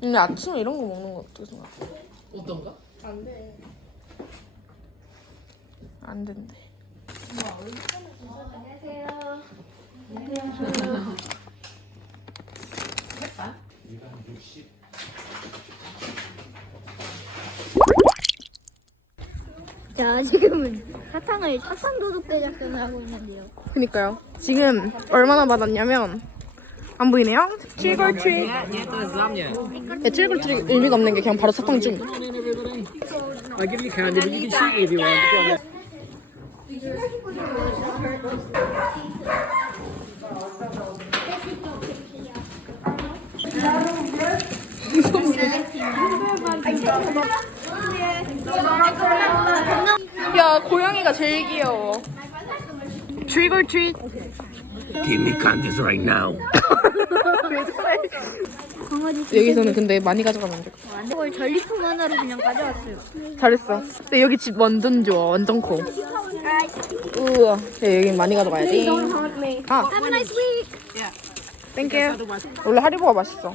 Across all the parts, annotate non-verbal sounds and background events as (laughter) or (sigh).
근데 아침에 이런 거 먹는 거 어떻게 생각해? 어떤가? 안 된대. 자 지금은 사탕을 사탕 도둑대 작전을 하고 있는데요. 그니까요. 지금 얼마나 받았냐면 안 보이네요? 트리걸 트리. Nie, to jest dla mnie. 네, 트리걸 트리 의미가 없는 게 그냥 바로 사탕 줌. I give you candy, but you can shoot me if you want. 야 고양이가 제일 귀여워. 트리걸 트리. Give me candies right now. 여기서는 근데 많이 가져가면 돼. 이걸 전리품 하나로 그냥 가져왔어요. 잘했어. 근데 여기 집 완전 좋아. 완전 커. 우와. 야, 여기 많이 가져가야지. 아, Have a nice week. 땡큐. 원래 하리보가 맛있어.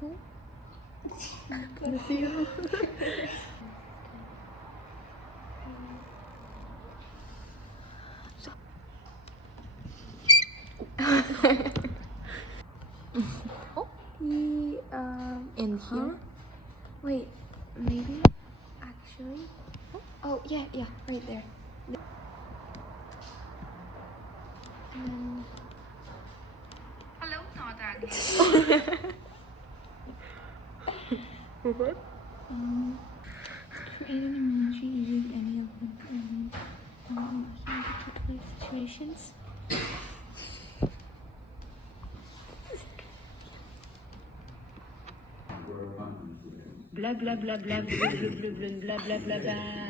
Who? Miss you. questions? Blah blah blah blah blah blah blah blah blah blah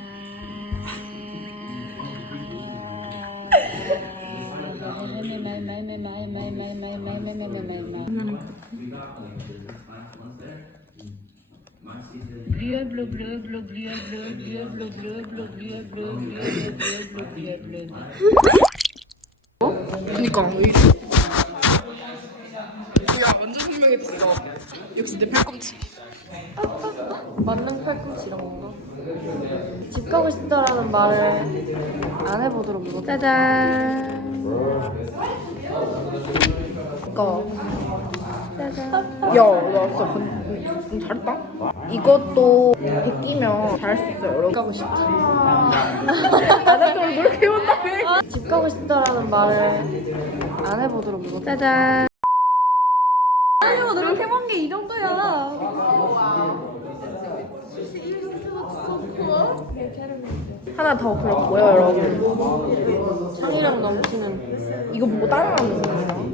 Bleu, bleu, bleu, bleu, bleu, bleu, bleu, bleu, bleu, bleu, bleu, bleu, bleu. 그니까. 야 완전 분명해졌어. 역시 내 팔꿈치. 만능 팔꿈치 이런 건가? 집 가고 싶다라는 말을 안 해보도록 이거 짜잔. 이거. 야, 나 진짜 건- 좀 잘했다. 이것도 베끼면 잘할 수 있어요. 여러분. 가고 싶다. 안 하도록 노력해본다며. 집 가고 싶다라는 말을 안 해보도록 이거 짜잔. 아니요 노력해본 게 이 정도야. 하나 더 그렸고요, 여러분. 창의력 넘치는 이거 보고 따라하는 거예요.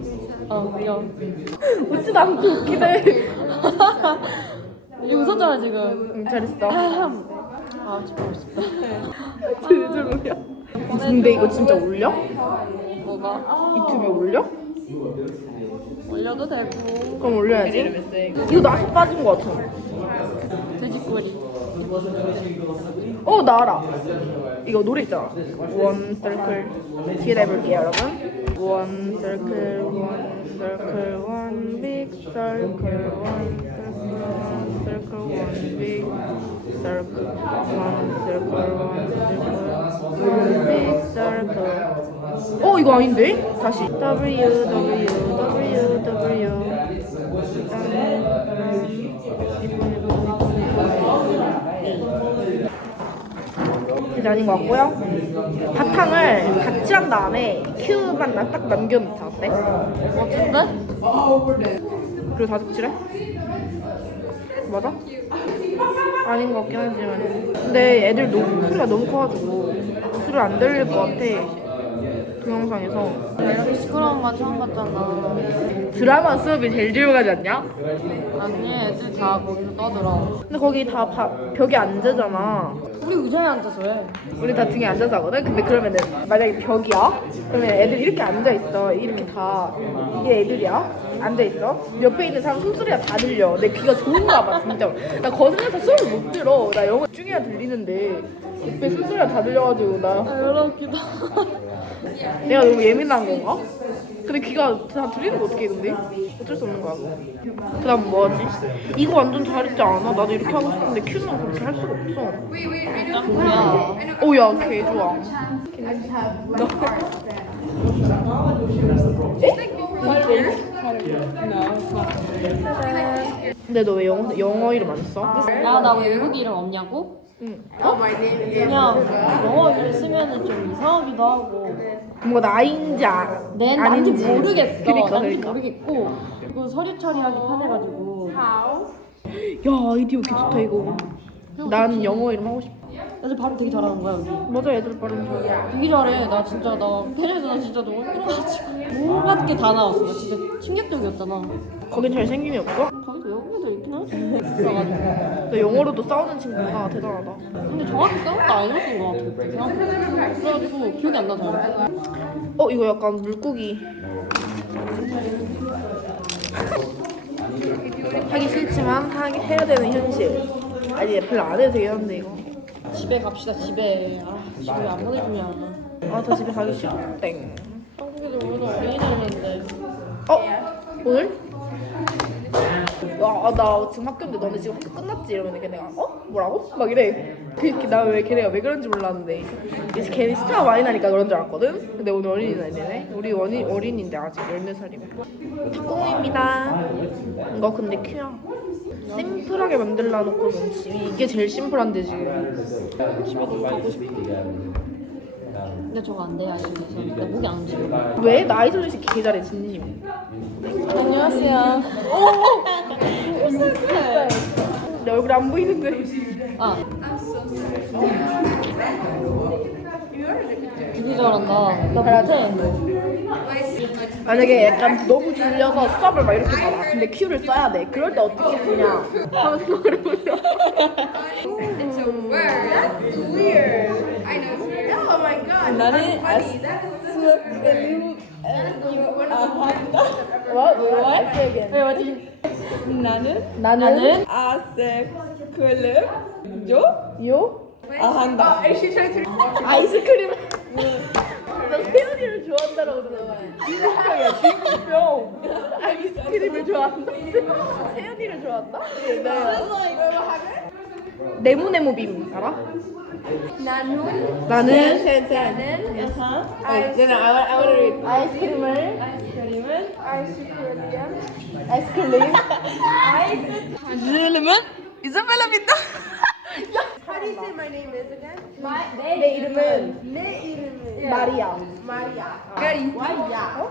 어 귀여워. (laughs) 웃지도 않고 웃기네. (laughs) 이거 웃었잖아 지금. 응, 잘했어. (laughs) 아 진짜 멋있다. 제주도야. 근데 이거 진짜 올려? 뭐가? 유튜브에 올려? 올려도 되고 그럼 올려야지. 이거 나서 빠진 거 같아. 돼지꼬리. 어, 나 알아. 이거 노래 있잖아. One circle. 뒤에 해볼게요, 여러분. One circle, one circle, one big circle, one circle, one circle, one big circle, one circle, one circle, one big circle. 어, 이거 아닌데? 다시. W, W, W, W. 이제 아닌 것 같고요. 바탕을 같이 한 다음에 큐만 나- 딱 남겨놓자 어때? 멋진데? 그리고 다섯 칠해? 맞아? 아닌 것 같긴 하지만 근데 애들 너무 소리가 너무 커가지고 소리 안 들릴 것 같아 동영상에서 이렇게 시끄러운 거 처음 봤잖아. 드라마 수업이 제일 조용하지 않냐? 아니 애들 다 거기서 떠들어. 근데 거기 다 바- 벽에 앉아잖아 우리 의자에 앉아서 해. 우리 다 등에 앉아서 하거든? 근데 그러면은 만약에 벽이야? 그러면 애들 이렇게 앉아있어 이렇게 다 이게 애들이야? 앉아있어? 옆에 있는 사람 숨소리가 다 들려 내 귀가 좋은가 봐 진짜 나 거슬려서 수업을 못 들어 나 영어 중이야 들리는데 옆에 숨소리가 다 들려가지고 나아 여러 웃기다. 내가 너무 예민한 건가? 근데 귀가 다 들리는 거 어떻게 근데? 어쩔 수 없는 거야 그 다음 뭐 하지? 이거 완전 잘했지 않아? 나도 이렇게 하고 싶은데 큐는 그렇게 할 수가 없어. 오야 개 좋아 근데 너 왜 영어, 영어 이름 안 써? 야나 외국 이름 없냐고? 응. 그냥 영어 이름 쓰면은 좀 이상하기도 하고. 뭔가 나인지 아, 내 난지 아닌지 모르겠어. 그러니까 난지 그러니까 모르겠고. 그리고 서류 처리하기 편해가지고. 야 아이디어 개 좋다 이거 난 영어 이름 하고 싶어 애들 발음 되게 잘하는 거야 여기. 맞아 애들 발음 좋아 되게 잘해. 나 진짜 나 팬에서 나 진짜 너무 끌어가지고 온갖 게다 나왔어. 나 진짜 충격적이었잖아. 거긴 잘생김이 없어? 거기도 외국 애들 있긴 하지. 너 영어로도 싸우는 친구구나 대단하다 근데 정확히 싸운 거 아니었던 것 같아. 그래가지고 기억이 안나 잘. 어 이거 약간 물고기 하기 싫지만 하기 해야 되는 현실 아니 별로 안 해도 되긴 한데 이거 집에 갑시다 집에. 아 집에 안 보내주면. 아저 집에 가기 싫어 땡 한국에도 오늘 어린이날인데. 어? 오늘? 와, 아, 나 지금 학교인데 너네 지금 학교 끝났지? 이러면 걔네가 어? 뭐라고? 막 이래 그, 나왜 걔네가 왜 그런지 몰랐는데 이제 걔네 스트레스 많이 나니까 그런 줄 알았거든? 근데 오늘 어린이날이네 우리 원이, 어린인데 아직 14살이면 탁공입니다 이거 근데 큐야 심플하게 만들라 놓고 이게 제일 심플한데 지금 집에도 가고 싶어. 근데 저거 안 돼, 아이솔레이션. 나 목이 안 움직여. 왜? 나 아이솔레이션 개 잘해 진심 안녕하세요. 내 얼굴 안 보이는데 아. 되게 잘한다. 나 못해. 만약에 약간 너무 졸려서 수업을 막 이렇게 받아. 근데 큐를 써야 돼. 그럴 때 어떻게 쓰냐? 한번 생각을 해보세요. (laughs) It's a word. That's weird. 나는 is What? What? Say again. 나는 나는 나는 아세클르 조요 아 한다. 아이스크림. 나 세연이를 좋아한다라고 들었어. 주인공병이야 주인공병. 아이스크림을 좋아한다. 세연이를 좋아한다? 네. 네모네모 빔 알아? 나는 나는 나는 아이스크림을 아이스크림을 아이스크림 아이스크림 이름은 이사벨라입니다. How do you say my name is again? 내 이름은 내 이름은 마리아. 마리아. 마리아.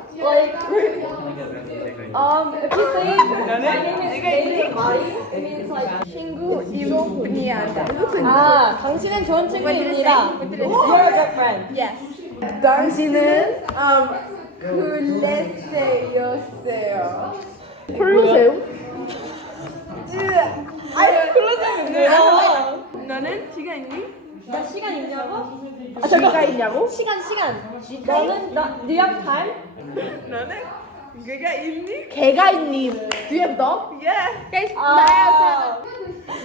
Um, if you say 친구 이모니아다. 아, 당신은 좋은 친구입니다. You're a good friend. Yes. 당신은 um 클래세였어요. 콜로세움? 아니 아, 너는 시간 있니? 나 시간 있냐고? 아, 시간 있냐고? 시간 시간. 너는 나 Do you have time? 너는 개가 있니? 개가 있니? Do you have dog? Yeah. 아.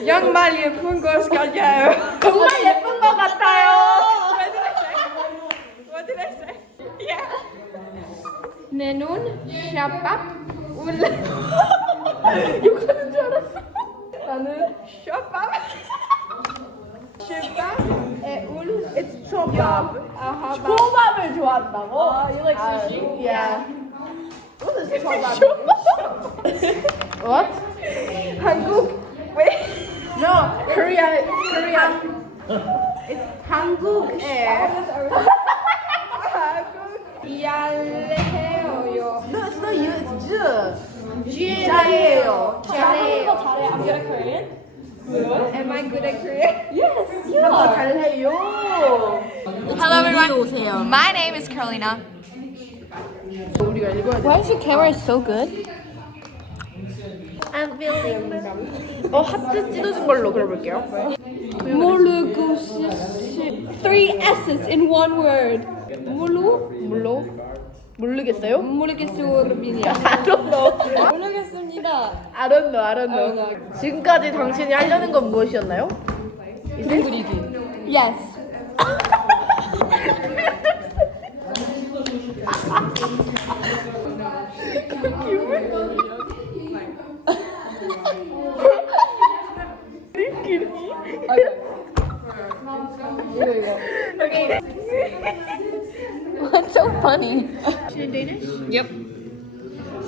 양말 예쁜 거 사줘요. 정말 예쁜 거 같아요. What did I say? What did I say? Yeah. 내 눈, 샤밥, 울레. (laughs) 욕하는 줄 알았어. 나는 샤밥. (laughs) 샤밥. 울. It's 초밥. 초밥을 좋아한다고? 아, you like sushi? Yeah. What is 초밥? What? 한국. Wait. No, Korea. Korea. It's 한국 air. 한국. 야레해요. No, it's not you. It's J. 잘해요. 잘해요. 잘해. I'm good at Korean. Am I good at Korean? (laughs) 한국 잘해요. Hello everyone. My name is Carolina. 우리가 읽어야 돼. Why is your camera so good? 어 하트 찢어진 걸로 그려볼게요. 모르고 Three S's in one word. 몰루? 모르겠어요? 모르겠어요, 루빈이야. (laughs) I don't know. (laughs) 모르겠습니다. I don't know. I don't know. 지금까지 당신이 하려는 건 무엇이었나요? 그림 그리기. Yes. What's so funny? Yep.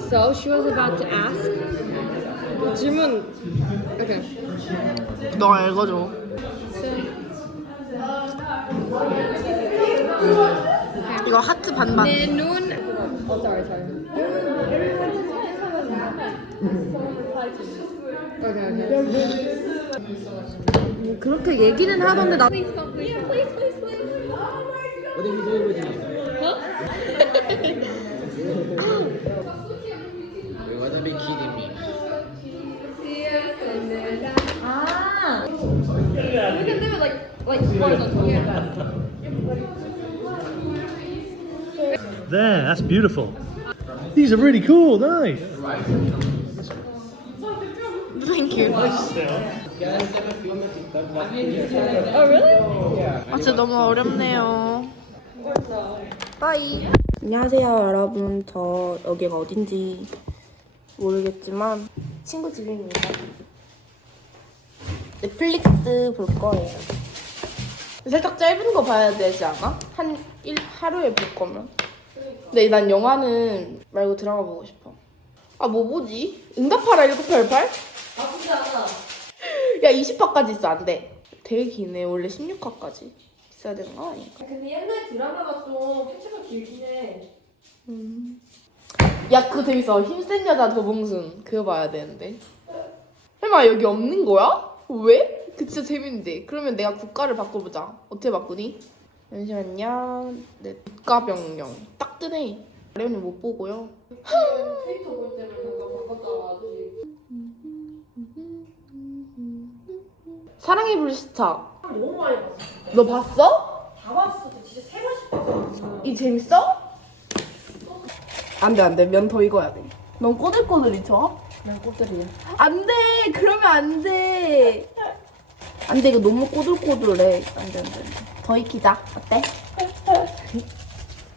So she was about to ask. 질문. Okay. 너가 읽어줘. 이거 하트 반반. 내 눈, Oh sorry sorry. Okay okay. 그렇게 얘기는 하던데 나. What are you doing with me? You wanna be kidding me? Ah. We can do it like like horizontal. There, that's beautiful. These are really cool, nice. Thank you. Oh really? 아 진짜 너무 어렵네요. 빠이. 안녕하세요 여러분. 저 여기가 어딘지 모르겠지만 친구 집입니다. 넷플릭스 볼 거예요. 살짝 짧은 거 봐야 되지 않아? 한 일, 하루에 볼 거면. 근데 난 영화는 말고 드라마 보고 싶어. 아 뭐 보지? 응답하라 1988? 나쁘지 않아. 야 20화까지 있어 안 돼. 되게 기네. 원래 16화까지 있어야 되는 거 아닌가? 근데 옛날 드라마가 좀 팩트가 길긴 해. 야 그거 재밌어. 힘센 여자 도봉순 그거 봐야 되는데. 설마 여기 없는 거야? 왜? 그 진짜 재밌는데. 그러면 내가 국가를 바꿔보자. 어떻게 바꾸니? 잠시만요. 네 국가명령 딱 뜨네. 레온이 못 보고요. 캐릭터 볼 때만 잠깐 아저씨. 사랑의 불시 착. 너무 많이 봤어. 너 봤어? 다 봤어. 진짜 세 번씩 봤어. 이 재밌어? 안 돼 안 돼 면 더 익어야 돼. 넌 꼬들꼬들이 쳐? 난 꽃들이야. 안 돼 그러면 안 돼. 안 돼 이거 너무 꼬들꼬들해. 안돼 안 돼. 더 익히자. 어때? (laughs)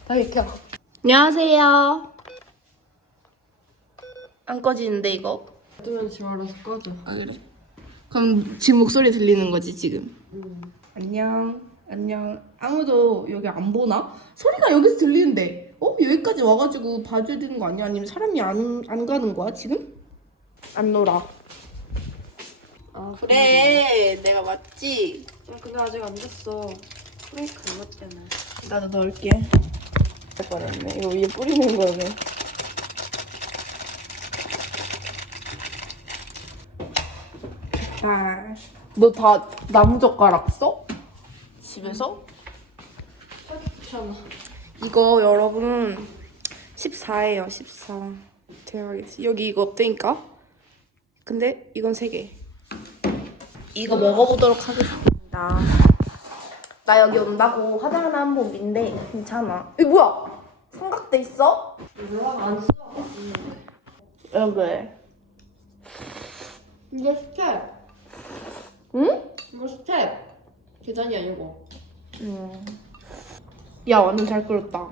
더 익혀. 안녕하세요. 안 꺼지는데 이거? 뜨면 지금 알아서 꺼져. 아 그래? 그럼 지금 목소리 들리는 거지 지금? 안녕 안녕 아무도 여기 안 보나? 소리가 여기서 들리는데 어? 여기까지 와가지고 봐줘야 되는 거 아니야? 아니면 사람이 안, 안 가는 거야 지금? 안 놀아 아 그래 내가 맞지? 아, 근데 아직 안 됐어. 프레이크 그것잖아. 나도 넣을게 할 뻔했네 이거 위에 뿌리는 거네 아, 너 다 나무젓가락 써? 집에서? 이거 여러분 14예요 14 대박이지 여기 이거 없다니까 근데 이건 3개 이거 먹어보도록 하겠습니다 나, 나 여기 온다고 화장하는 한복인데 괜찮아. 이 뭐야? 삼각대 있어? 안 써. 여기. 이게 스텝. 응? 이거 스텝. 계단이 아니고. 음. 야 완전 잘 끓였다.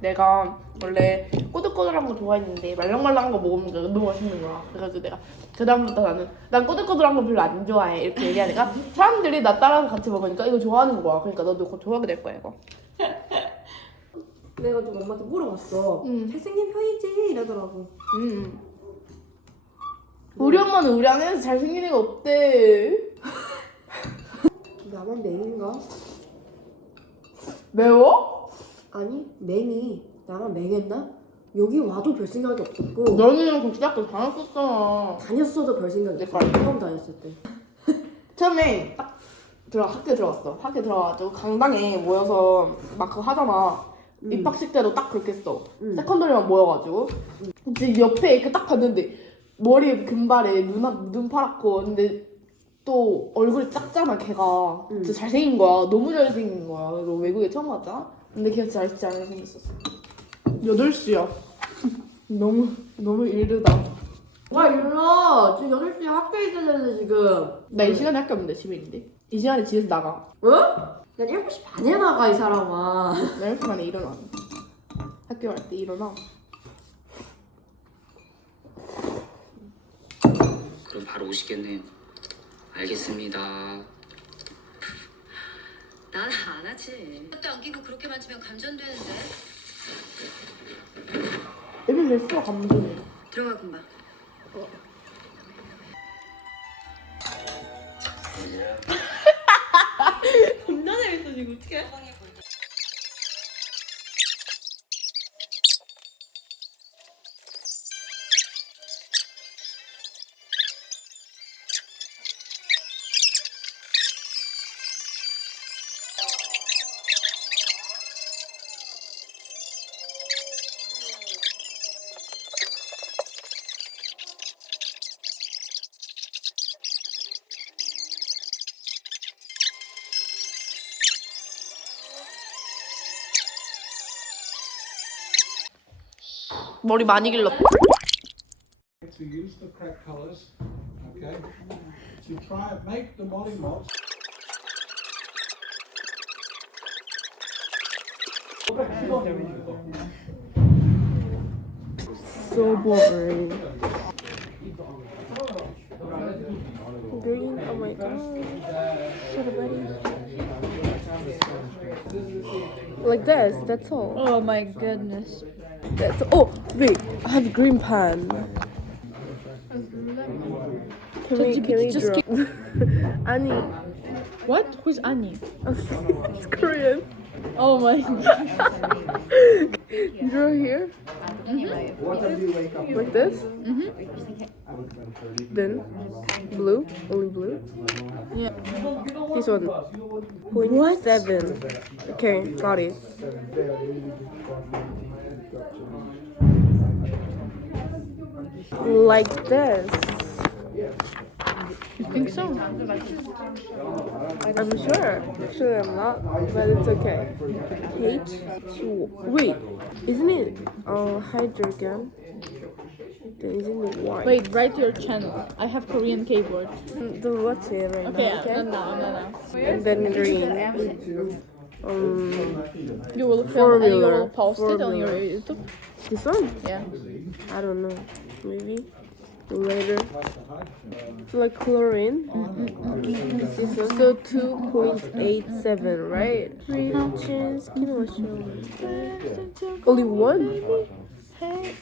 내가 원래 꼬들꼬들한 거 좋아했는데 말랑말랑한 거 먹으면 너무 맛있는 거야. 그래가지고 내가 그 다음부터 나는 난 꼬들꼬들한 거 별로 안 좋아해 이렇게 얘기하니까 (laughs) 사람들이 나 따라서 같이 먹으니까 이거 좋아하는 거야. 그러니까 너도 이거 좋아하게 될 거야 이거. (laughs) 내가 좀 엄마한테 물어봤어. 음. 잘생긴 편이지 이러더라고. 음. 우리 엄마는 우리 아내에서 잘생긴 애가 없대. (laughs) 나만 맹인가? 매워? 아니 맹이 나만 맹했나? 여기 와도 별 생각이 없었고 너는 그 대학교 다녔었잖아. 다녔어도 별 생각이 없어. 내가 처음 다녔을 때. (laughs) 처음에 딱 들어 학교 들어갔어. 학교 들어가가지고 강당에 모여서 막 그거 하잖아. 입학식 때도 딱 그렇게 했어. 음. 세컨더리만 모여가지고. 근데 옆에 이렇게 딱 봤는데 머리 금발에 눈, 앞- 눈 파랗고 근데 또 얼굴이 작잖아 걔가. 음. 진짜 잘생긴 거야. 너무 잘생긴 거야. 그리고 외국에 처음 왔잖아. 근데 걔가 진짜 진짜 잘생겼었어. 8시야. 너무 너무 이르다. 와 일로 지금 8시에 학교에 있어야 되는데 지금. 나 이 시간에 학교 없는데 10일인데. 이 시간에 집에서 나가. 어? 난 7시 반에 나가 이 사람아. 나 이렇게 만에 일어나. 학교 갈 때 일어나. 그럼 바로 오시겠네요. 알겠습니다. 난 안 하지. 것도 안 끼고 그렇게 만지면 감전되는데. 애들 됐어 감동이. 들어가 금방. (laughs) 머리 많이 길렀다. To use the correct colours, okay? To try and make the molly mods. So boring. Green, oh my god. Shut up, buddy. Like this, that's all. Oh my goodness. That's oh wait, I have a green pen. Can we can we just draw? (laughs) Annie, What? Who's Annie? (laughs) it's Korean. Oh my (laughs) Draw here. Mm-hmm. Like this. Mm-hmm. Then blue, only blue. Yeah. This one. What Point seven. Okay, got it. Like this. You think so? I'm sure. Actually, I'm not, but it's okay. H. Wait, isn't it uh hydrogen? Then isn't it white? Wait, write your channel. I have Korean keyboard. Don't watch it right Okay, now. Okay. no, no, no, no. And then green. Um, You will film and you will post it on your YouTube. this one? Yeah. I don't know. Maybe later. Fluorine is also 2.87, right? Three options. Can I show Only one? Hey,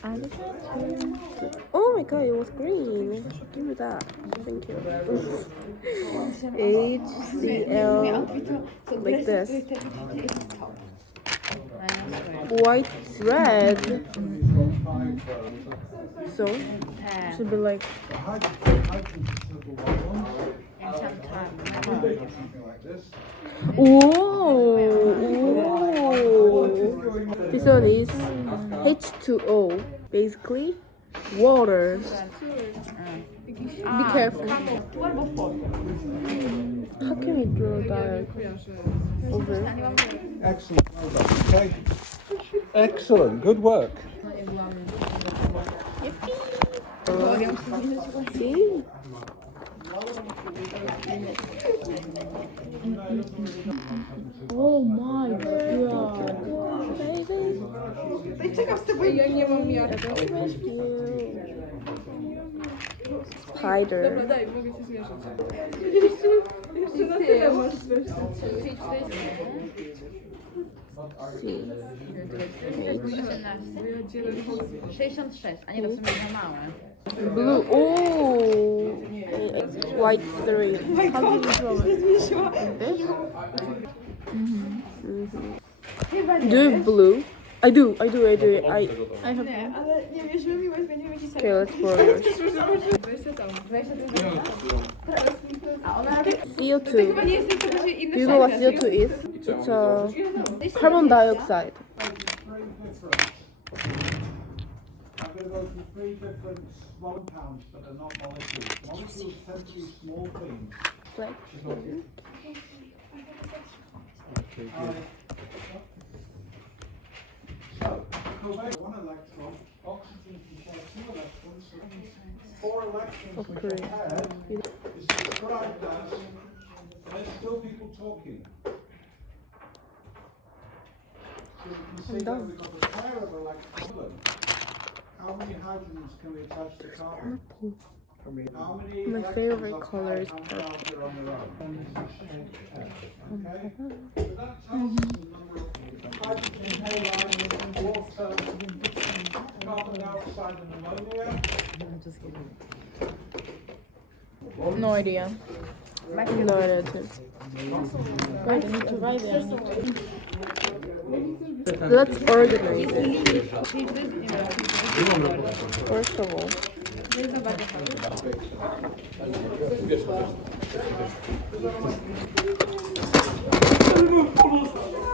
oh my god, it was green. Give me that. Thank you. HCl. Like this. White red. So It should be like Whoa! This one is H2O. Basically, water. Be careful. How can we draw that over? Excellent. Okay. Excellent. Good work. Oh my god. Baby. Czekam z tobą, ja nie mam jak. Spider. Daj, mogę cię zmierzyć. Jeszcze na tyle masz See. 66, a nie to w sumie za małe. Blue. Ooh. White three. How did you draw it? Do you have blue? I do, I do, I do. I, I have. Ale nie wiesz, że miłość będziemy ci Okay, let's borrow. CO2. Nie jestem tego, że Do you know what CO2 is? It's a carbon dioxide. I'm going to go through three different compounds that are not molecules. Molecules tend to be small things. Like, So, chloride, one electron, oxygen can share two electrons, so that four electrons Of which course. are paired is described as, there's still people talking. So you can see that we've got a pair of electrons. How many hydrogens can we attach to carbon? How many My favorite color is purple. are on their? Okay? So that tells us the mm-hmm. number of hydrogen halide, water, carbon dioxide and ammonia. no idea. No idea too. Wait, I need to write it. Let's organize it. First of all. Remove